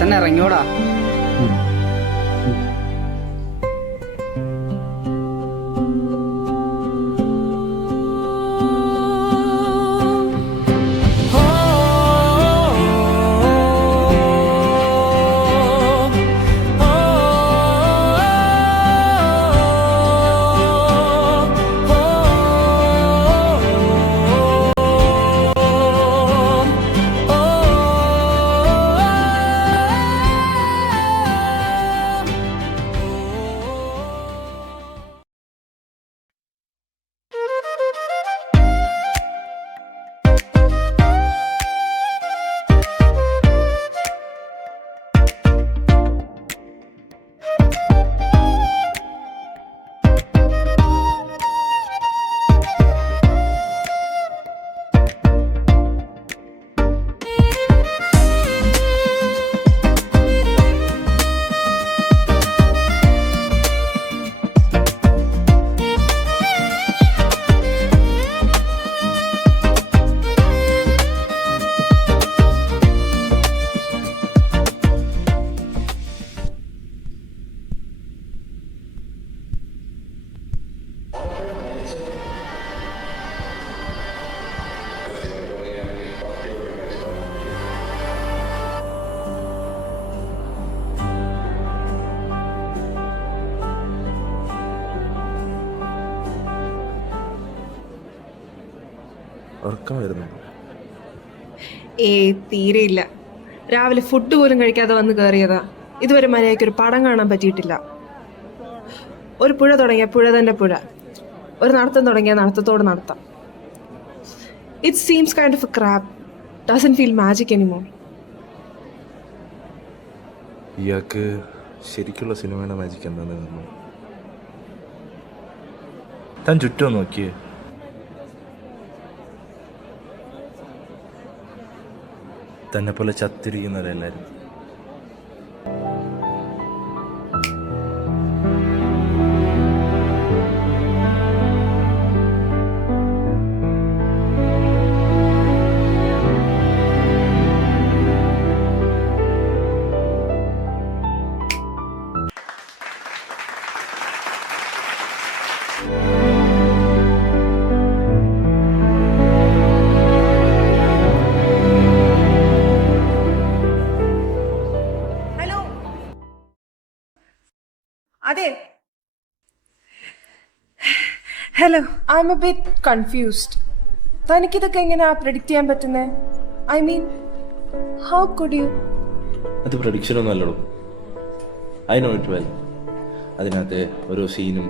തന്നെ ഇറങ്ങിയോടാ. ഉറക്കം വരുന്നു. തീരെയില്ല. രാവിലെ ഫുഡ് പോലും കഴിക്കാതെ വന്ന് കയറിയതാ. ഇതുവരെ മര്യാദയ്ക്ക് ഒരു പടം കാണാൻ പറ്റിയിട്ടില്ല. ഒരു പുഴ തുടങ്ങിയ പുഴ തന്നെ പുഴ, ഒരു നടത്തം തുടങ്ങിയ നടത്തത്തോട് നടത്താം. It seems kind of A crap. Doesn't feel magic anymore. ഇയാൾക്ക് ശരിക്കുള്ള സിനിമയുടെ മാജിക് എന്താണെന്ന് താൻ ചുറ്റും നോക്കിയേ. തന്നെ പോലെ ചത്തിരിക്കുന്നവരെല്ലാവരും. അതെ, hello. I am a bit confused. തനിക്കിതൊക്കെ എങ്ങനെയാ പ്രെഡിക്റ്റ് ചെയ്യാൻ പറ്റുന്നത്? I mean, how could you? അത് പ്രഡിക്ഷനൊന്നും അല്ലടോ. I know it well. അതിനകത്ത് ഓരോ സീനും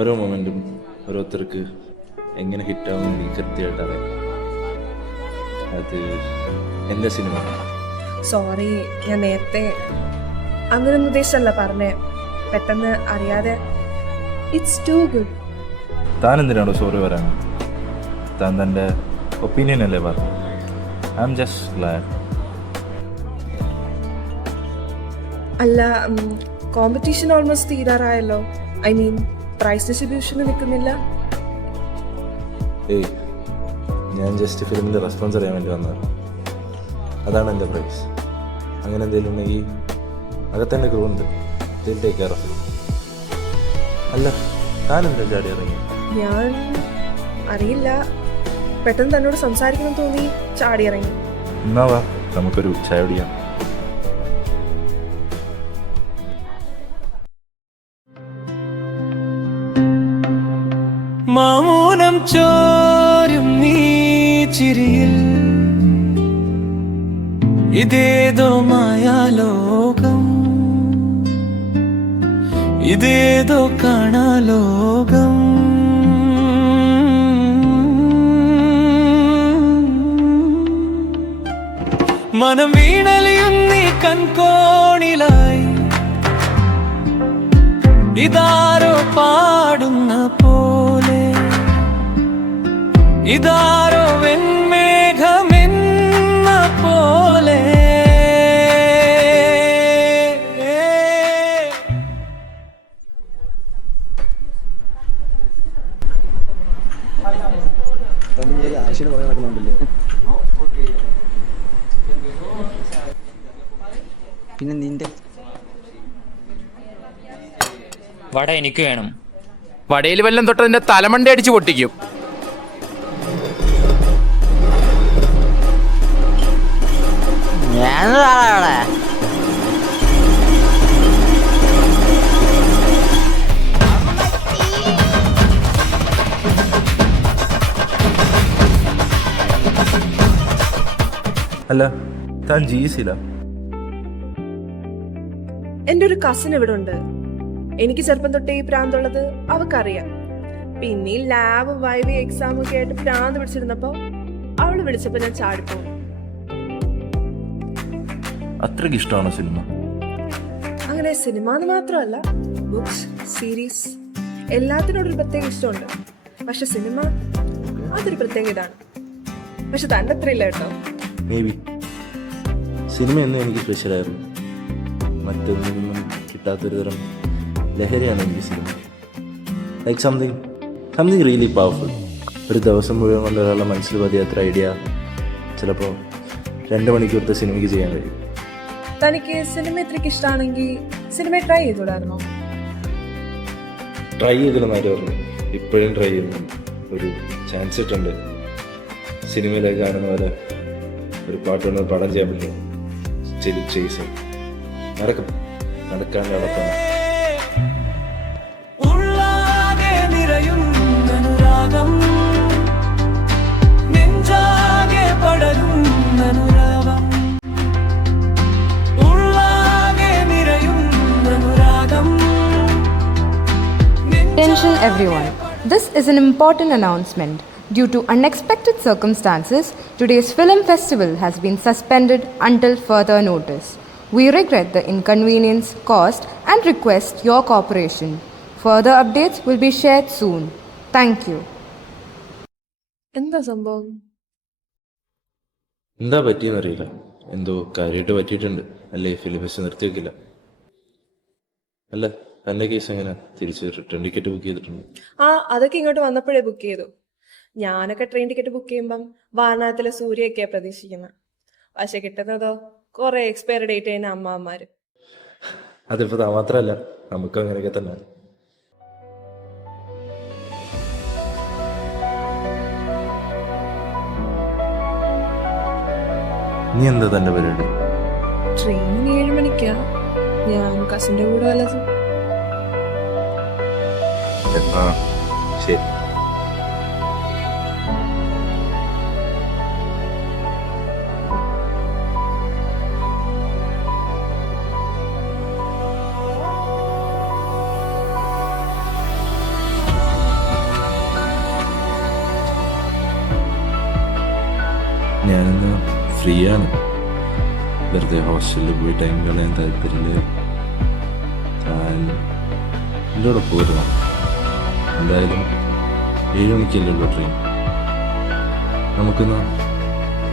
ഓരോ മൊമെൻറ്റും ഓരോരുത്തർക്ക് എങ്ങനെ ഹിറ്റാവുമെന്ന് എനിക്ക് കൃത്യമായിട്ട് അറിയാം. അത് എൻ്റെ സിനിമ. സോറി, ഞാൻ നേരത്തെ അങ്ങനൊന്നും ഉദ്ദേശിച്ചല്ല പറഞ്ഞേ. പെട്ടെന്ന് അറിയാതെ. It's too good. താൻ എന്തിനാണോ സോറി പറയാൻ? താൻ തൻ്റെ ഒപ്പീനിയൻ അല്ലേ പറഞ്ഞു. I am just glad. അല്ല, കോമ്പറ്റീഷൻ ഓൾമോസ്റ്റ് തീരാറായല്ലോ. ഐ മീൻ, പ്രൈസ് ഡിസ്ട്രിബ്യൂഷന് നിൽക്കുന്നില്ല. ഞാൻ ജസ്റ്റ് ഫിലിമിൻ്റെ റെസ്പോൺസ് അറിയാൻ വേണ്ടി വന്നതാണ്. അതാണ് എൻ്റെ പ്രൈസ്. അങ്ങനെ എന്തെങ്കിലും ഉണ്ടെങ്കിൽ അകത്തന്നെ ക്രൂ ഉണ്ട്, ടേക്ക് കെയർ ഓഫ്. അല്ല, താനെന്താ ചാടി ഇറങ്ങി? ഞാൻ അറിയില്ല, പെട്ടെന്ന് തന്നോട് സംസാരിക്കണം തോന്നി ചാടി ഇറങ്ങി. എന്നാ വാ, നമുക്കൊരു ചായ കുടിക്കാം. മാമൂനം ചോരും നീ ചിരിയിൽ ഇതേതോ മായാലോകം, ഇതേതോ കാണാലോകം. മനം വീണലിയും നീ കൺകോണിലായി, ഇതാരോ പാടുന്ന പോലെ, ഇതാരോ വെൺമേഘമെന്ന പോലെ. പിന്നെ നിന്റെ വട എനിക്ക് വേണം. വടയിൽ വല്ലം തൊട്ടതിന്റെ തലമണ്ട അടിച്ച് പൊട്ടിക്കും. അല്ല, താൻ ജീസില? എൻ്റെ ഒരു കസിൻ ഇവിടെ ഉണ്ട്. എനിക്ക് ചെറുപ്പം തൊട്ടേ ഈ പ്രാന്തുള്ളത് അവക്കറിയാം. പിന്നെ ഈ ലാബ് വൈവി എക്സാം ഒക്കെ ആയിട്ട് പ്രാന്ത് പിടിച്ചിരുന്നപ്പോ അവള് വിളിച്ചപ്പോ ഞാൻ ചാടിപ്പോകും. അത്രയ്ക്ക് ഇഷ്ടമാണോ സിനിമ? അങ്ങനെ സിനിമ എന്ന് മാത്രമല്ല, ബുക്സ്, സീരീസ് എല്ലാത്തിനോടൊരു പ്രത്യേക ഇഷ്ടമുണ്ട്. പക്ഷെ സിനിമ അതൊരു പ്രത്യേക ഇതാണ്. പക്ഷെ തന്റെ അത്ര ഇല്ല കേട്ടോ. മേ ബി സിനിമ എന്നും എനിക്ക് സ്പെഷ്യലായിരുന്നു. മറ്റൊന്നും കിട്ടാത്തൊരു തരം ലഹരിയാണ് എനിക്ക് cinema. Like something really powerful. ഒരു ദിവസം മുഴുവൻ കൊണ്ട് ഒരാളുടെ മനസ്സിൽ പതിയാത്ര ഐഡിയ ചിലപ്പോൾ 2 മണിക്കൂറത്തെ സിനിമയ്ക്ക് ചെയ്യാൻ കഴിയും. തനിക്ക് സിനിമ ഇത്രയ്ക്ക് ഇഷ്ടമാണെങ്കിൽ സിനിമ ട്രൈ ചെയ്തോടായിരുന്നോ? ട്രൈ ചെയ്തില്ലെന്ന് ആര് പറഞ്ഞു? ഇപ്പോഴും ട്രൈ ചെയ്യുന്നുണ്ട്. ഒരു ചാൻസ് ഇട്ടുണ്ട്. സിനിമയിലേക്ക് കാണുന്ന പോലെ ഒരു പാട്ടുകൊണ്ട് പടം ചെയ്യാൻ പറ്റും. ചെയ്സ് നടക്കാൻ നടക്കാൻ ഉള്ളാകെ നിറയും അനുരാഗം, നെഞ്ചാകെ പടരും അനുരാഗം, ഉള്ളാകെ നിറയും അനുരാഗം. Attention everyone, this is an important announcement. Due to unexpected circumstances, today's film festival has been suspended until further notice. We regret the inconvenience caused and request your cooperation. Further updates will be shared soon. Thank you. എന്താ സംഭവം? എന്താ പറ്റിയെന്നറിയില്ല. എന്തോ കാര്യമായിട്ട് പറ്റിയിട്ടുണ്ട്. അല്ലേ film fest നിർത്തി വെക്കില്ല. അല്ല, തൻ്റെ കേസ് എങ്ങനെ? തിരിച്ച് റിട്ടേൺ ടിക്കറ്റ് ബുക്ക് ചെയ്തിട്ടുണ്ട്? അതൊക്കെ ഇങ്ങോട്ട് വന്നപ്പോഴേ ബുക്ക് ചെയ്തു. ഞാനൊക്കെ ട്രെയിൻ ടിക്കറ്റ് ബുക്ക് ചെയ്യുമ്പം വാരണാസിലെ സൂര്യയൊക്കെയാണ് പ്രതീക്ഷിക്കുന്നത്. പക്ഷെ കിട്ടുന്നതോ കുറെ എക്സ്പയറി ഡേറ്റ് ചെയ്യുന്ന അമ്മമാര്. അതിപ്പോ മാത്രമല്ല, നമുക്ക് അങ്ങനെയൊക്കെ തന്നെ. നീ എന്താ തന്റെ പരിപാടി? ട്രെയിൻ 7 മണിക്കാ. ഞാൻ കസിന്റെ കൂടെ വല്ലതും. ശരി. ഞാനിന്ന് ഫ്രീ ആണ്. വെറുതെ ഹോസ്റ്റലിൽ പോയി ടൈം കളയാൻ താല്പര്യമില്ല. ഞാൻ എൻ്റെ കൂടെ പോരുന്നു. എന്തായാലും 7 മണിക്കല്ലേ ട്രെയിൻ. നമുക്കിന്ന്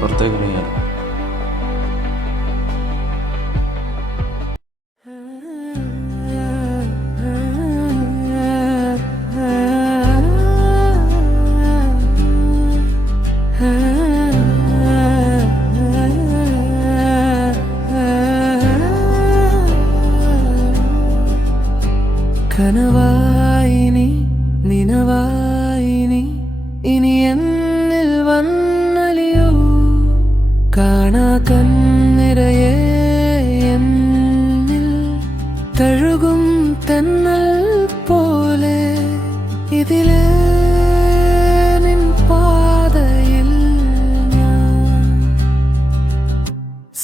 പുറത്തേക്ക് ഇറങ്ങിയാലോ? ആ ഇതിലെ നിൻ പാതയിൽ ഞാൻ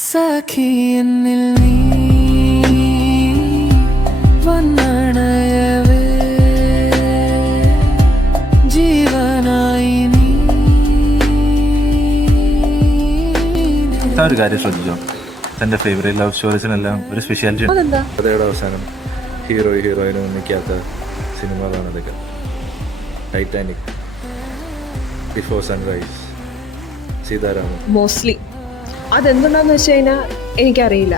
സഖി എന്നിൽ നീ വന്നണയവേ ജീവനായി നീ. ഒരു കാര്യം ശ്രദ്ധിച്ചോ, തൻ്റെ ഫേവറേറ്റ് ലവ് സ്റ്റോറീസിനെല്ലാം ഒരു സ്പെഷ്യാലിറ്റി ഉണ്ട്. കഥയുടെ അവസാനം ഹീറോയിനും ഒന്നിക്കാത്ത സിനിമകളാണ് ഇതൊക്കെ. Titanic, before sunrise, Sitaraman. Mostly അതെന്തുണ്ടാന്ന് വെച്ച് കഴിഞ്ഞാൽ എനിക്കറിയില്ല.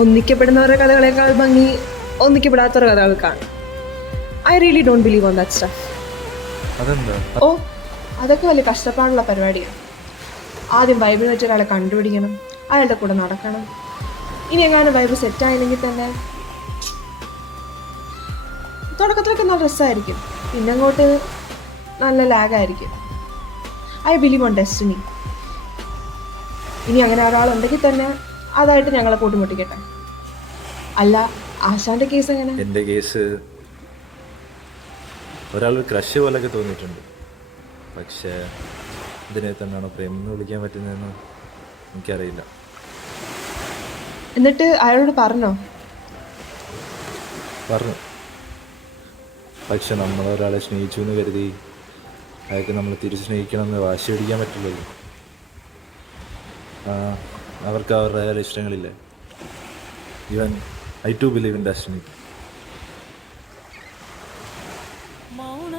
ഒന്നിക്കപ്പെടുന്നവരുടെ കഥകളേക്കാൾ ഭംഗി ഒന്നിക്കപ്പെടാത്തവരുടെ കഥകൾക്കാണ്. I really don't believe on that stuff. അതെന്താ? ഓ, അതൊക്കെ വലിയ കഷ്ടപ്പാടുള്ള പരിപാടിയാണ്. ആദ്യം ബൈബിൾ വെച്ച് ഒരാളെ കണ്ടുപിടിക്കണം, അയാളുടെ കൂടെ നടക്കണം. ഇനി എങ്ങാനും ബൈബിൾ സെറ്റായില്ലെങ്കിൽ തന്നെ തുടക്കത്തിലൊക്കെ നല്ല രസമായിരിക്കും, പിന്നെ അങ്ങോട്ട് നല്ല ലാഗായിരിക്കും. I believe on destiny. ഇനി അങ്ങനെ ഒരാളുണ്ടെങ്കിൽ തന്നെ അതായിട്ട് ഞങ്ങളെ കൂട്ടിമുട്ടിക്കട്ടെ. അല്ല, ആശാന്റെ കേസ് എങ്ങനെ? എൻ്റെ കേസ് ഒരാൾ ക്രഷ് പോലൊക്കെ തോന്നിയിട്ടുണ്ട്, പക്ഷേ ഇതിനെ തന്നെയാണോ പ്രേമം എന്ന് വിളിക്കാൻ പറ്റുന്നതെന്ന് എനിക്കറിയില്ല. എന്നിട്ട് അയാളോട് പറഞ്ഞോ? പറഞ്ഞു. പക്ഷെ നമ്മളൊരാളെ സ്നേഹിച്ചു എന്ന് കരുതി അയാൾക്ക് നമ്മൾ തിരിച്ച് സ്നേഹിക്കണമെന്ന് വാശി പിടിക്കാൻ പറ്റില്ലല്ലോ. അവർക്ക് അവരുടെ ഇഷ്ടങ്ങളില്ലേ. Even I too believe in destiny.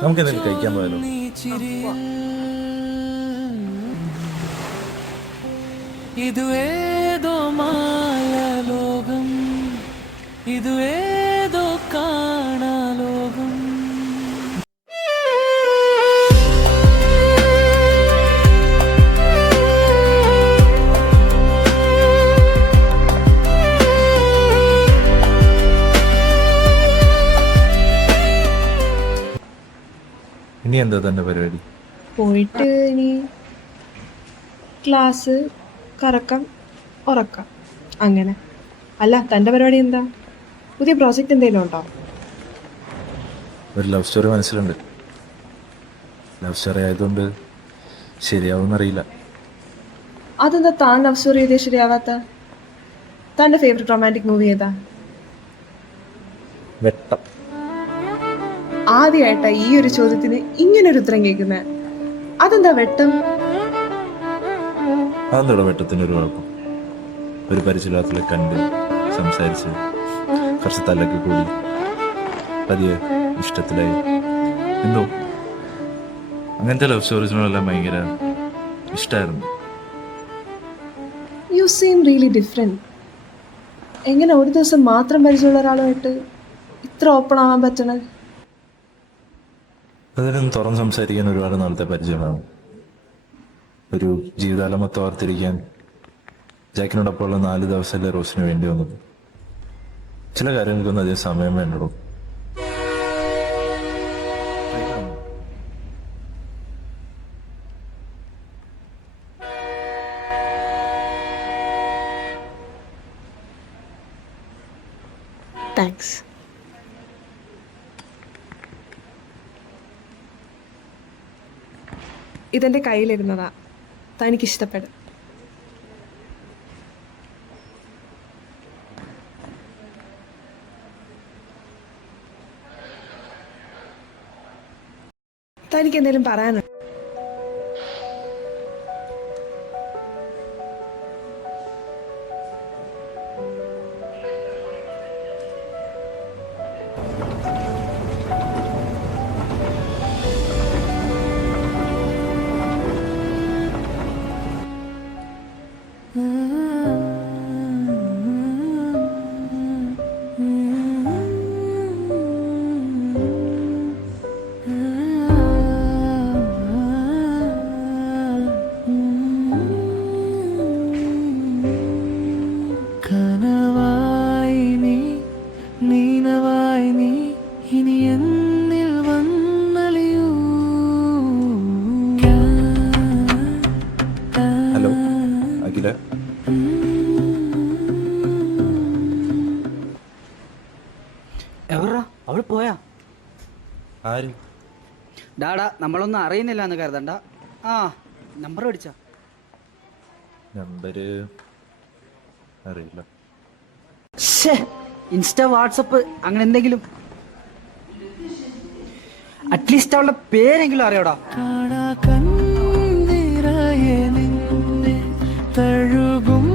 നമുക്ക് എന്തെങ്കിലും കഴിക്കാൻ പോയാലോ? ഇതുവേതോ മായലോകം, ഇതുവേതോ കാണാലോകം. ഇനി എന്താ തന്നെ പരിപാടി? പോയിട്ട് ഇനി ക്ലാസ്, കറക്കം, ഉറക്കം, അങ്ങനെ. അല്ല, തൻ്റെ പരിപാടി എന്താ? പുതിയ പ്രോജക്റ്റ് എന്തെങ്കിലും ഉണ്ടോ? ഒരു ലവ് സ്റ്റോറി മനസ്സിലുണ്ട്. ലവ് സ്റ്റോറി ആയതുകൊണ്ട് ശരിയാവുമെന്നറിയില്ല. അതെന്താ താൻ ലവ് സ്റ്റോറി ചെയ്തേ ശരിയാവാത്ത? തൻ്റെ ഫേവറേറ്റ് റൊമാൻറ്റിക് മൂവി ഏതാ? വെട്ടം. ആദ്യമായിട്ടാ ഈ ഒരു ചോദ്യത്തിന് ഇങ്ങനൊരു ഉത്തരം കേൾക്കുന്നത്. അതെന്താ വെട്ടം? അതെന്തോടെ വെട്ടത്തിനൊരു കുഴപ്പം? ഒരു പരിചയത്തിലെ കണ്ട് സംസാരിച്ച് കുറച്ച് തല്ലൊക്കെ കൂടി പതിയെ ഇഷ്ടത്തിലായി. എന്തോ അങ്ങനത്തെ ലവ് സ്റ്റോറീസിനോടെല്ലാം ഭയങ്കര ഇഷ്ടമായിരുന്നു. U seam really different. എങ്ങനെ ഒരു ദിവസം മാത്രം പരിചയമുള്ള ഒരാളുമായിട്ട് ഇത്ര ഓപ്പൺ ആവാൻ പറ്റണത്? അതിനും തുറന്ന് സംസാരിക്കാൻ ഒരുപാട് നാളത്തെ പരിചയമാണ്. ഒരു ജീവിതകാലം മൊത്തം ഓർത്തിരിക്കാൻ ജാക്കിനോടൊപ്പമുള്ള 4 ദിവസമല്ലേ റോസിന് വേണ്ടി വന്നത്. ചില കാര്യങ്ങൾക്കൊന്നും അധികം സമയം വേണ്ടോ. താങ്ക്സ്. ഇതെൻ്റെ കയ്യിലിരുന്നതാ, തനിക്കിഷ്ടപ്പെടും. തനിക്ക് എന്തെങ്കിലും പറയാനുണ്ടോ? ഡാടാ നമ്മളൊന്നും അറിയുന്നില്ല എന്ന് കരുതണ്ട. ആ നമ്പർ മേടിച്ച നമ്പര് അറിയില്ല. ഇൻസ്റ്റ വാട്സപ്പ് അങ്ങനെ എന്തെങ്കിലും? അറ്റ്ലീസ്റ്റ് അവളുടെ പേരെങ്കിലും അറിയോടാ. കാണാ കണ്ണിറയെ നിന്നെ തഴുകും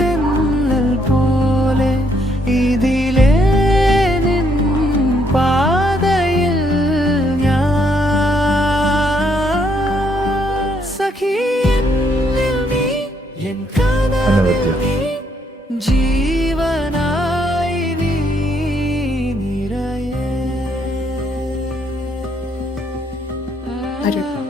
തെന്നൽ പോലെ ഇതിലേ നിൻ പാതയിൽ ഞാൻ സഖി എന്നിൽ നീ എൻ കനവിൽ നീ ജീവനായി നീ നിറയെ അരുൺ